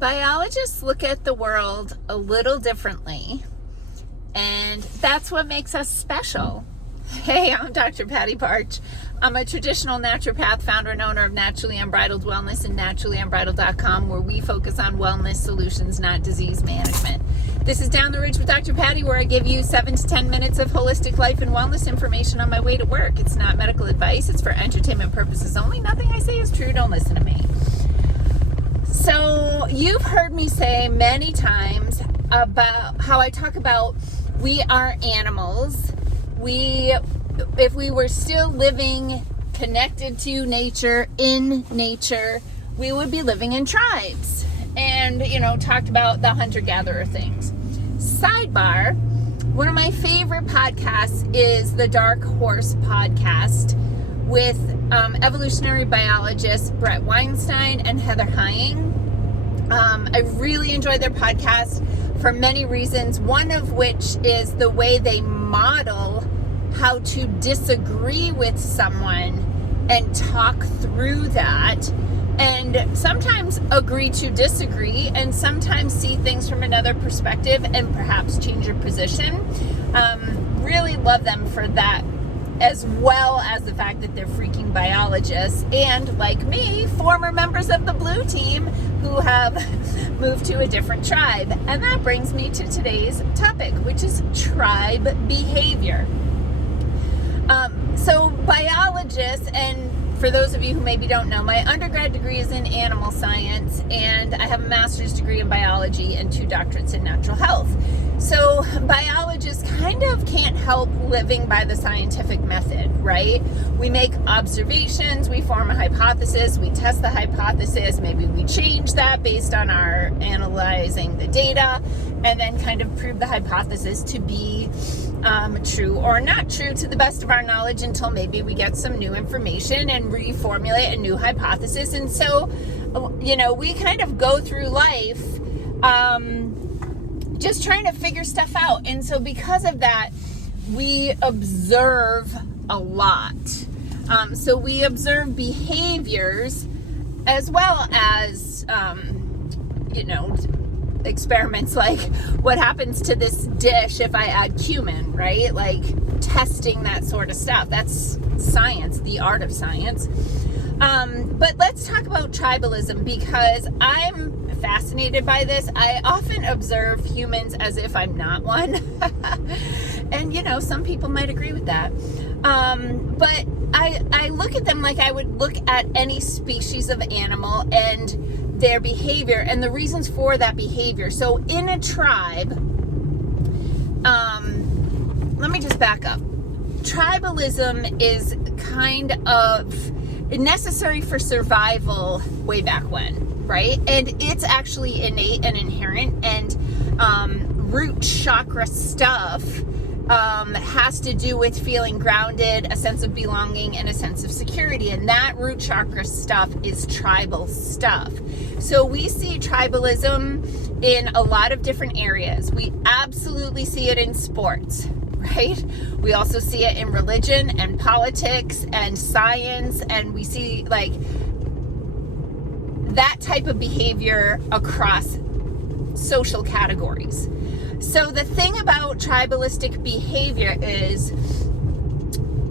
Biologists look at the world a little differently, and that's what makes us special. Hey, I'm Dr. Patty Parch. I'm a traditional naturopath, founder and owner of Naturally Unbridled Wellness and naturallyunbridled.com, where we focus on wellness solutions, not disease management. This is Down the Ridge with Dr. Patty, where I give you 7 to 10 minutes of holistic life and wellness information on my way to work. It's not medical advice. It's for entertainment purposes only. Nothing I say is true. Don't listen to me. So you've heard me say many times about how I talk about we are animals. If we were still living connected to nature, in nature, we would be living in tribes. And, talked about the hunter-gatherer things. Sidebar, one of my favorite podcasts is the Darkhorse podcast with evolutionary biologists Brett Weinstein and Heather Heying. I really enjoyed their podcast for many reasons, one of which is the way they model how to disagree with someone and talk through that, and sometimes agree to disagree, and sometimes see things from another perspective and perhaps change your position. Really love them for that, as well as the fact that they're freaking biologists and, like me, former members of the blue team who have moved to a different tribe. And that brings me to today's topic, which is tribe behavior. So biologists, and for those of you who maybe don't know, my undergrad degree is in animal science, and I have a master's degree in biology and 2 doctorates in natural health. So biologists kind of can't help living by the scientific method, right? We make observations, we form a hypothesis, we test the hypothesis, maybe we change that based on our analyzing the data, and then kind of prove the hypothesis to be true or not true to the best of our knowledge until maybe we get some new information and reformulate a new hypothesis. And so, we kind of go through life just trying to figure stuff out. And so because of that, we observe a lot. So we observe behaviors as well as, experiments like what happens to this dish if I add cumin, right? Like testing that sort of stuff. That's science, the art of science. But let's talk about tribalism, because I'm fascinated by this. I often observe humans as if I'm not one. And, some people might agree with that. But I look at them like I would look at any species of animal and their behavior and the reasons for that behavior. So in a tribe, let me just back up. Tribalism is kind of necessary for survival way back when, right? And it's actually innate and inherent, and root chakra stuff has to do with feeling grounded, a sense of belonging, and a sense of security. And that root chakra stuff is tribal stuff. So we see tribalism in a lot of different areas. We absolutely see it in sports, right? We also see it in religion and politics and science, and we see like that type of behavior across social categories. So the thing about tribalistic behavior is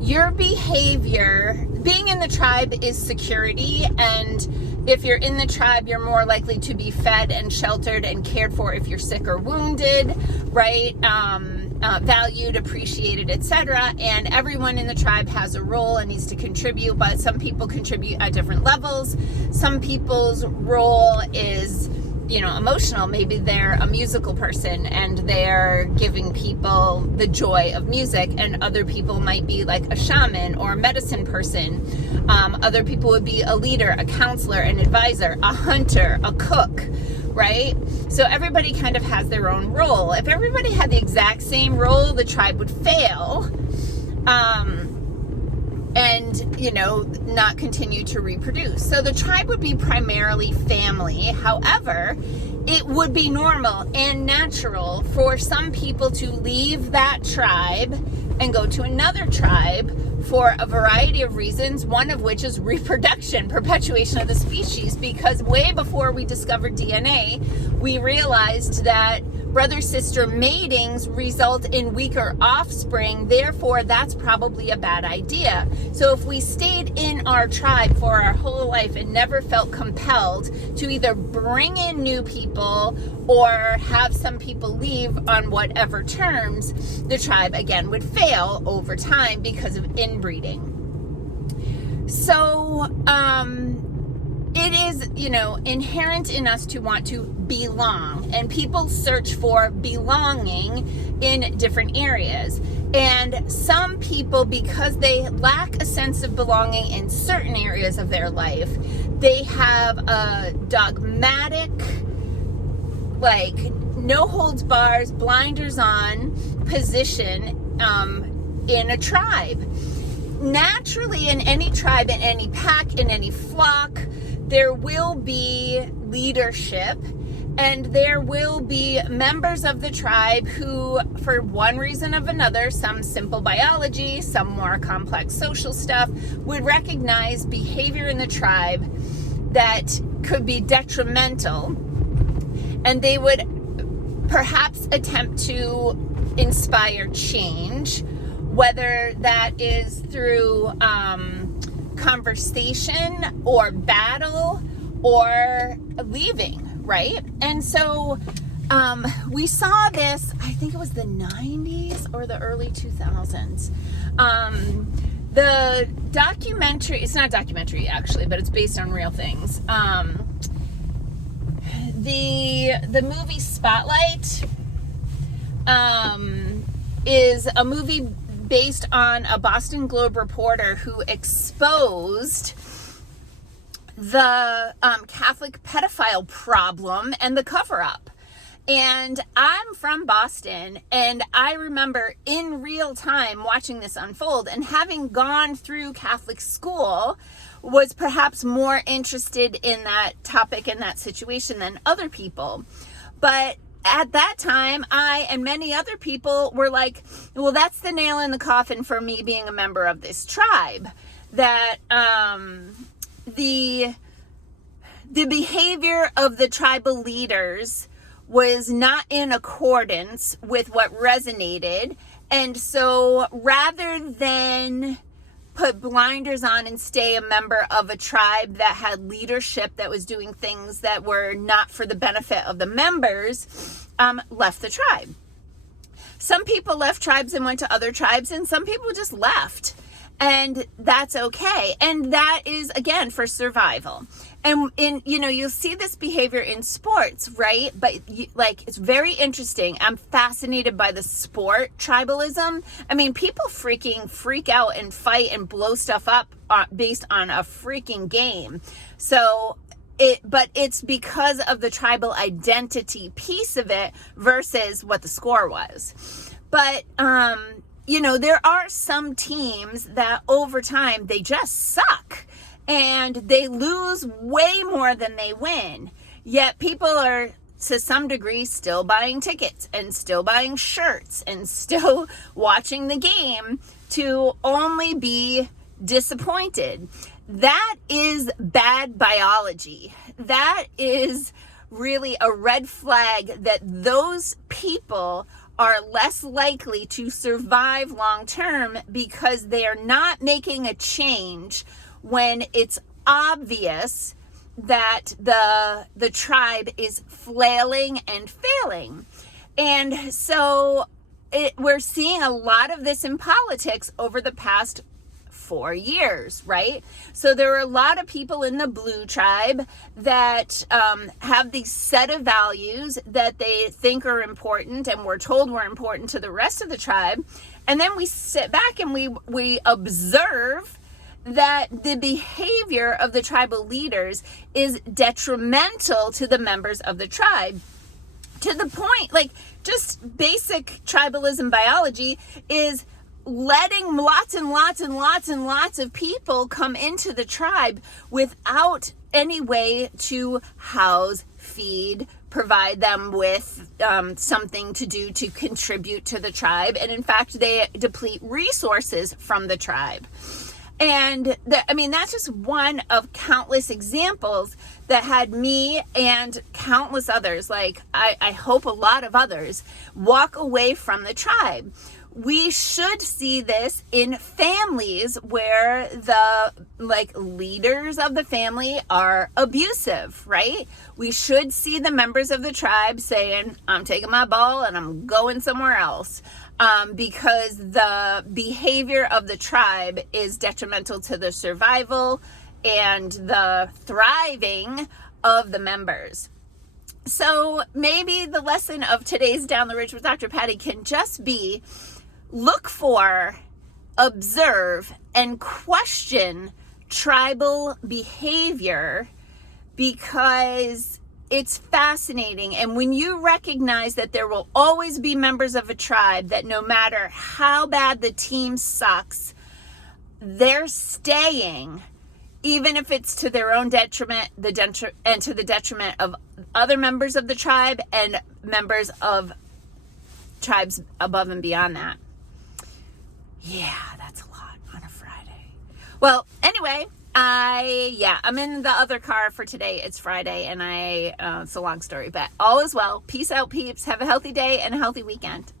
your behavior, being in the tribe is security, and if you're in the tribe, you're more likely to be fed and sheltered and cared for if you're sick or wounded, right? Valued, appreciated, etc. And everyone in the tribe has a role and needs to contribute, but some people contribute at different levels. Some people's role is emotional. Maybe they're a musical person and they're giving people the joy of music, and other people might be like a shaman or a medicine person. Other people would be a leader, a counselor, an advisor, a hunter, a cook, right? So everybody kind of has their own role. If everybody had the exact same role, the tribe would fail. and, not continue to reproduce. So the tribe would be primarily family. However, it would be normal and natural for some people to leave that tribe and go to another tribe for a variety of reasons, one of which is reproduction, perpetuation of the species, because way before we discovered DNA, we realized that brother-sister matings result in weaker offspring. Therefore, that's probably a bad idea. So if we stayed in our tribe for our whole life and never felt compelled to either bring in new people or have some people leave on whatever terms, the tribe again would fail over time because of inbreeding. So it is, inherent in us to want to belong, and people search for belonging in different areas. And some people, because they lack a sense of belonging in certain areas of their life, they have a dogmatic, no holds bars, blinders on position in a tribe. Naturally, in any tribe, in any pack, in any flock, there will be leadership, and there will be members of the tribe who, for one reason or another, some simple biology, some more complex social stuff, would recognize behavior in the tribe that could be detrimental, and they would perhaps attempt to inspire change, whether that is through conversation or battle or leaving, right? And so we saw this, I think it was the 90s or the early 2000s. The documentary, it's not a documentary actually, but it's based on real things. The movie Spotlight is a movie based on a Boston Globe reporter who exposed the Catholic pedophile problem and the cover-up. And I'm from Boston, and I remember in real time watching this unfold, and having gone through Catholic school, was perhaps more interested in that topic and that situation than other people. But at that time, I and many other people were like, well, that's the nail in the coffin for me being a member of this tribe. That the behavior of the tribal leaders was not in accordance with what resonated. And so rather than put blinders on and stay a member of a tribe that had leadership that was doing things that were not for the benefit of the members, left the tribe. Some people left tribes and went to other tribes, and some people just left. And that's okay. And that is, again, for survival. And you'll see this behavior in sports, right? But it's very interesting. I'm fascinated by the sport tribalism. I mean, people freak out and fight and blow stuff up based on a freaking game. But it's because of the tribal identity piece of it versus what the score was. But, there are some teams that over time, they just suck. And they lose way more than they win. Yet people are, to some degree, still buying tickets and still buying shirts and still watching the game to only be disappointed. That is bad biology. That is really a red flag that those people are less likely to survive long term because they are not making a change when it's obvious that the tribe is flailing and failing. And so we're seeing a lot of this in politics over the past 4 years, right? So there are a lot of people in the blue tribe that have these set of values that they think are important and we're told were important to the rest of the tribe. And then we sit back and we observe that the behavior of the tribal leaders is detrimental to the members of the tribe. To the point, just basic tribalism biology is letting lots and lots and lots and lots of people come into the tribe without any way to house, feed, provide them with something to do to contribute to the tribe. And in fact, they deplete resources from the tribe. And that's just one of countless examples that had me and countless others, like I hope a lot of others, walk away from the tribe. We should see this in families where the leaders of the family are abusive, right? We should see the members of the tribe saying, I'm taking my ball and I'm going somewhere else. Because the behavior of the tribe is detrimental to the survival and the thriving of the members. So maybe the lesson of today's Down the Ridge with Dr. Patty can just be look for, observe, and question tribal behavior, because it's fascinating. And when you recognize that there will always be members of a tribe that no matter how bad the team sucks, they're staying, even if it's to their own detriment, and to the detriment of other members of the tribe and members of tribes above and beyond that. Yeah, that's a lot on a Friday. Well, anyway, I'm in the other car for today. It's Friday, and it's a long story, but all is well. Peace out, peeps. Have a healthy day and a healthy weekend.